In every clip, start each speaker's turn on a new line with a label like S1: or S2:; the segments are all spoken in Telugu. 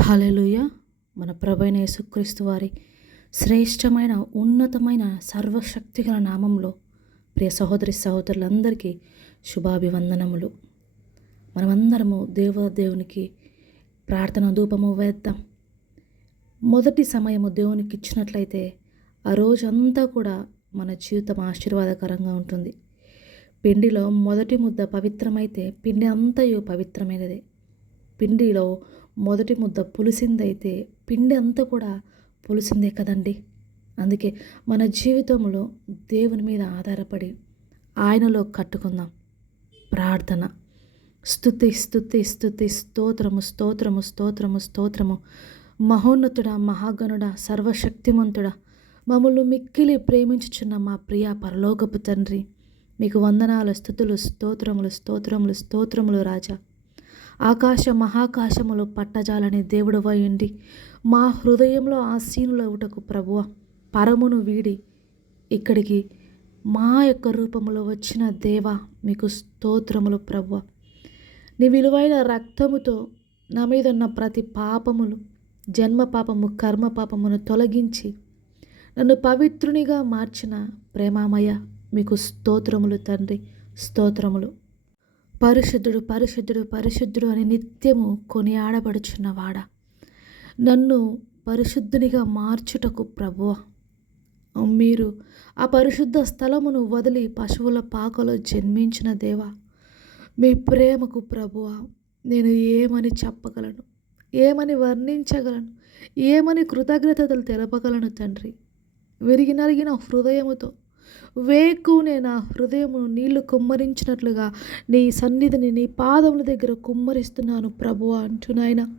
S1: హలలుయ మన ప్రభైన యేసుక్రీస్తు వారి శ్రేష్టమైన ఉన్నతమైన సర్వశక్తిగల నామంలో ప్రియ సహోదరి సహోదరులందరికీ శుభాభివందనములు. మనమందరము దేవదేవునికి ప్రార్థన ధూపము వేద్దాం. మొదటి సమయము దేవునికి ఇచ్చినట్లయితే ఆ రోజంతా కూడా మన జీవితం ఆశీర్వాదకరంగా ఉంటుంది. పిండిలో మొదటి ముద్ద పవిత్రమైతే పిండి అంతయు పవిత్రమైనదే. పిండిలో మొదటి ముద్ద పులిసిందైతే పిండి అంతా కూడా పులిసిందే కదండి. అందుకే మన జీవితంలో దేవుని మీద ఆధారపడి ఆయనలో కట్టుకుందాం. ప్రార్థన. స్థుతి స్థుతి స్థుతి స్తోత్రము స్తోత్రము స్తోత్రము స్తోత్రము. మహోన్నతుడ మహాగణుడ సర్వశక్తిమంతుడ మమ్మల్ని మిక్కిలి ప్రేమించుచున్న మా ప్రియ పరలోకపు తండ్రి మీకు వందనాల స్థుతులు స్తోత్రములు స్తోత్రములు స్తోత్రములు రాజా. ఆకాశ మహాకాశములు పట్టజాలని దేవుడు మా హృదయంలో ఆసీనులవుటకు ప్రభువ పరమును వీడి ఇక్కడికి మా యొక్క రూపములో వచ్చిన దేవ మీకు స్తోత్రములు ప్రభువ. నీ విలువైన రక్తముతో నా మీద ఉన్న ప్రతి పాపములు జన్మ పాపము కర్మ పాపమును తొలగించి నన్ను పవిత్రునిగా మార్చిన ప్రేమామయ మీకు స్తోత్రములు తండ్రి స్తోత్రములు. పరిశుద్ధుడు పరిశుద్ధుడు పరిశుద్ధుడు అని నిత్యము కొనియాడబడుచున్నవాడా నన్ను పరిశుద్ధునిగా మార్చుటకు ప్రభువ. మీరు ఆ పరిశుద్ధ స్థలమును వదిలి పశువుల పాకలో జన్మించిన దేవా మీ ప్రేమకు ప్రభువ. నేను ఏమని చెప్పగలను? ఏమని వర్ణించగలను? ఏమని కృతజ్ఞతలు తెలపగలను తండ్రి? విరిగి నలిగిన హృదయముతో వేకునే నా హృదయమును నీళ్ళు కుమ్మరించినట్లుగా నీ సన్నిధిని నీ పాదముల దగ్గర కుమ్మరిస్తున్నాను ప్రభు అంటున్నాయన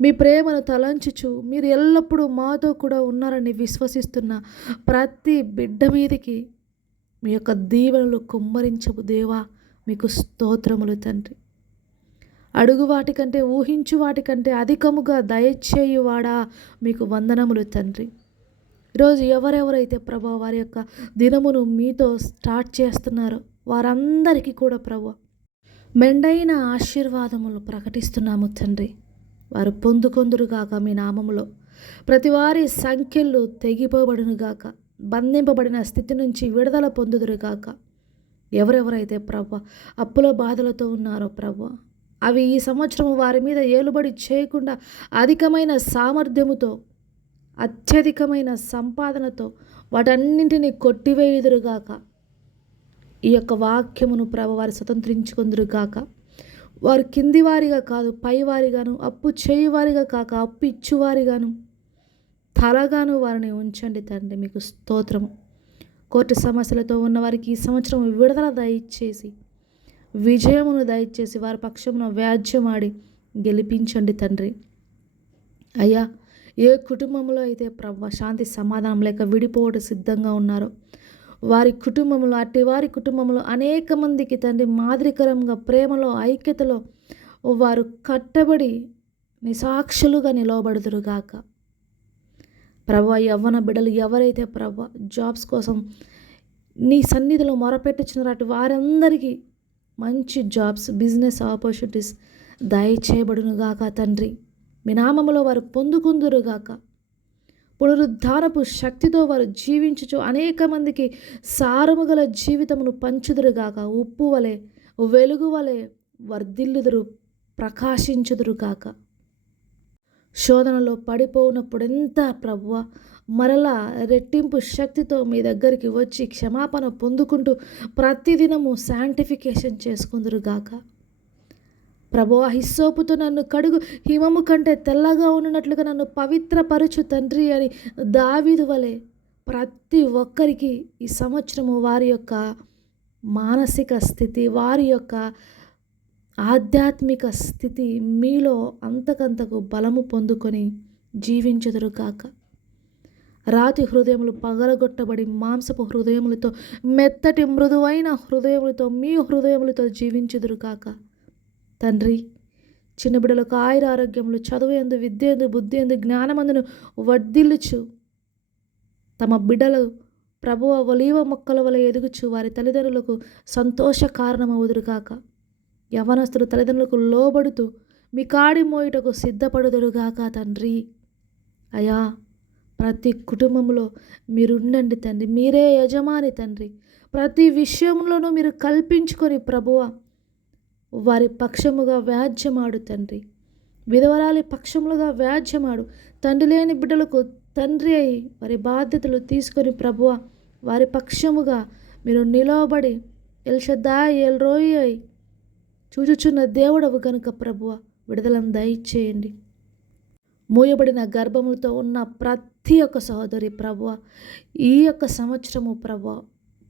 S1: మీ ప్రేమను తలంచుచు మీరు ఎల్లప్పుడూ మాతో కూడా ఉన్నారని విశ్వసిస్తున్న ప్రతి బిడ్డ మీదకి మీ యొక్క దీవెనలు కుమ్మరించవు దేవా. మీకు స్తోత్రములు తండ్రి. అడుగు వాటికంటే ఊహించు వాటికంటే అధికముగా దయచేయువాడా. మీకు వందనములు తండ్రి. ఈరోజు ఎవరెవరైతే ప్రభా వారి యొక్క దినమును మీతో స్టార్ట్ చేస్తున్నారో వారందరికీ కూడా ప్రభు మెండైన ఆశీర్వాదములు ప్రకటిస్తున్నాము తండ్రి. వారు పొందుకొందురుగాక మీ నామములో. ప్రతి వారి సంఖ్యలు తెగిపోబడునుగాక బంధింపబడిన స్థితి నుంచి విడుదల పొందుదురుగాక. ఎవరెవరైతే ప్రభ అప్పుల బాధలతో ఉన్నారో ప్రభ అవి ఈ సంవత్సరం వారి మీద ఏలుబడి చేయకుండా అధికమైన సామర్థ్యముతో అత్యధికమైన సంపాదనతో వాటన్నింటినీ కొట్టివేయుదురుగాక. ఈ యొక్క వాక్యమును ప్రభ వారు స్వతంత్రించుకుందురుగాక. వారు కింది వారిగా కాదు పైవారిగాను అప్పు చేయువారిగా కాక అప్పు ఇచ్చువారిగాను తలగాను వారిని ఉంచండి తండ్రి మీకు స్తోత్రము. కోర్టు సమస్యలతో ఉన్న వారికి ఈ సంవత్సరం విడుదల దయచేసి విజయమును దయచేసి వారి పక్షమును వ్యాజ్యమాడి గెలిపించండి తండ్రి. అయ్యా ఏ కుటుంబంలో అయితే ప్రభ శాంతి సమాధానం లేక విడిపోవడం సిద్ధంగా ఉన్నారో వారి కుటుంబంలో అట్టి వారి కుటుంబంలో అనేక మందికి తండ్రి మాదిరికరంగా ప్రేమలో ఐక్యతలో వారు కట్టబడి నిసాక్షులుగా నిలవబడుదురుగాక ప్రభ యవ్వన బిడ్డలు ఎవరైతే ప్రభ జాబ్స్ కోసం నీ సన్నిధిలో మొరపెట్టుచున్నారు అటు వారందరికీ మంచి జాబ్స్ బిజినెస్ ఆపర్చునిటీస్ దయచేయబడునుగాక తండ్రి. మీ నామములో వారు పొందుకుందురుగాక. పునరుద్ధారపు శక్తితో వారు జీవించుచు అనేక మందికి సారము గల జీవితమును పంచుదురుగాక. ఉప్పు వలె వెలుగు వలె వర్ధిల్లుదురు ప్రకాశించుదురుగాక. శోధనలో పడిపోయినప్పుడు ఎంత ప్రభువ? మరలా రెట్టింపు శక్తితో మీ దగ్గరికి వచ్చి క్షమాపణ పొందుకుంటూ ప్రతిదినము శాంటిఫికేషన్ చేసుకుందరుగాక. ప్రభు ఆ హిస్సోపుతో నన్ను కడుగు. హిమము కంటే తెల్లగా ఉన్నట్లుగా నన్ను పవిత్రపరచు తండ్రి అని దావిదు వలె ప్రతి ఒక్కరికి ఈ సంవత్సరము వారి యొక్క మానసిక స్థితి వారి యొక్క ఆధ్యాత్మిక స్థితి మీలో అంతకంతకు బలము పొందుకొని జీవించుదురు కాక రాతి హృదయములు పగలగొట్టబడి మాంసపు హృదయములతో మెత్తటి మృదువైన హృదయములతో మీ హృదయములతో జీవించుదురు కాక తండ్రి చిన్న బిడ్డలకు ఆయుర ఆరోగ్యములు చదువు ఎందు విద్య ఎందు బుద్ధి ఎందు జ్ఞానమందును వర్ధిల్లుచు. తమ బిడ్డలు ప్రభువ ఒలీవ మొక్కల వల్ల ఎదుగుచు. వారి తల్లిదండ్రులకు సంతోష కారణమవుదురుగాక యవనస్తులు తల్లిదండ్రులకు లోబడుతూ మీ కాడి మోయుటకు సిద్ధపడుదురుగాక తండ్రి. అయా ప్రతి కుటుంబంలో మీరుండండి తండ్రి. మీరే యజమాని తండ్రి. ప్రతి విషయంలోనూ మీరు కల్పించుకొని ప్రభువ వారి పక్షముగా వ్యాజ్యమాడు తండ్రి. విధవరాలి పక్షములుగా వ్యాజ్యమాడు. తండ్రి లేని బిడ్డలకు తండ్రి అయి వారి బాధ్యతలు తీసుకొని ప్రభువ వారి పక్షముగా మీరు నిలవబడి ఎల్షద్దా ఎల్రోయి అయి చూచుచున్న దేవుడవు గనుక ప్రభువ విడుదలను దయచేయండి. మూయబడిన గర్భములతో ఉన్న ప్రతి ఒక్క సహోదరి ప్రభువ ఈ యొక్క సంవత్సరము ప్రభువ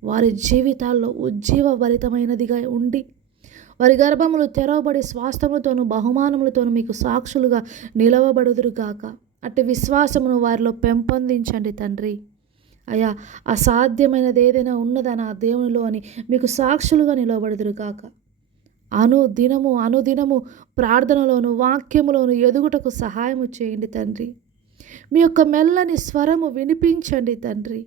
S1: వారి జీవితాల్లో ఉజ్జీవభరితమైనదిగా ఉండి వారి గర్భములు తెరవబడి స్వాస్థములతోనూ బహుమానములతోనూ మీకు సాక్షులుగా నిలవబడుదురుగాక అట్టి విశ్వాసమును వారిలో పెంపొందించండి తండ్రి. అయా అసాధ్యమైనది ఏదైనా ఉన్నదా నా దేవునిలో అని మీకు సాక్షులుగా నిలవబడుదురుగాక అనుదినము అనుదినము ప్రార్థనలోను వాక్యములోను ఎదుగుటకు సహాయము చేయండి తండ్రి. మీ యొక్క మెల్లని స్వరము వినిపించండి తండ్రి.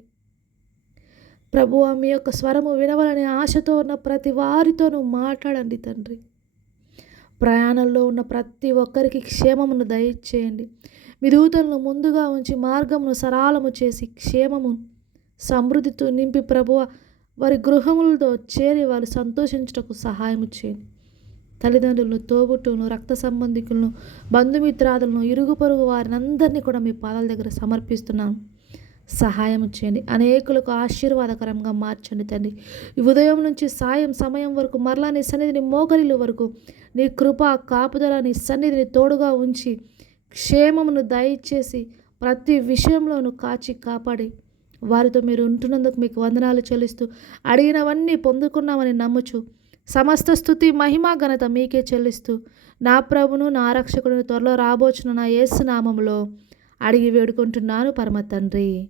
S1: ప్రభువ మీ యొక్క స్వరము వినవాలని ఆశతో ఉన్న ప్రతి వారితోనూ మాట్లాడండి తండ్రి. ప్రయాణంలో ఉన్న ప్రతి ఒక్కరికి క్షేమమును దయచేయండి. మీ దూతలను ముందుగా ఉంచి మార్గమును సరాలము చేసి క్షేమము సమృద్ధితో నింపి ప్రభువ వారి గృహములతో చేరి వారు సంతోషించుటకు సహాయం చేయండి. తల్లిదండ్రులను తోబుట్టును రక్త సంబంధికులను బంధుమిత్రాదులను ఇరుగు పొరుగు వారిని అందరినీ కూడా మీ పాదాల దగ్గర సమర్పిస్తున్నాను సహాయం చేయండి. అనేకులకు ఆశీర్వాదకరంగా మార్చండి తండ్రి. ఉదయం నుంచి సాయం సమయం వరకు మరలా నీ సన్నిధిని మోకరిల వరకు నీ కృప కాపుదల నీ సన్నిధిని తోడుగా ఉంచి క్షేమమును దయచేసి ప్రతి విషయంలోనూ కాచి కాపాడి వారితో మీరు ఉంటున్నందుకు మీకు వందనాలు చెల్లిస్తూ అడిగినవన్నీ పొందుకున్నామని నమ్ముచు సమస్త స్థుతి మహిమ ఘనత మీకే చెల్లిస్తూ నా ప్రభును నా రక్షకుడిని త్వరలో రాబోచున నా ఏసునామంలో అడిగి వేడుకుంటున్నాను పరమ తండ్రి.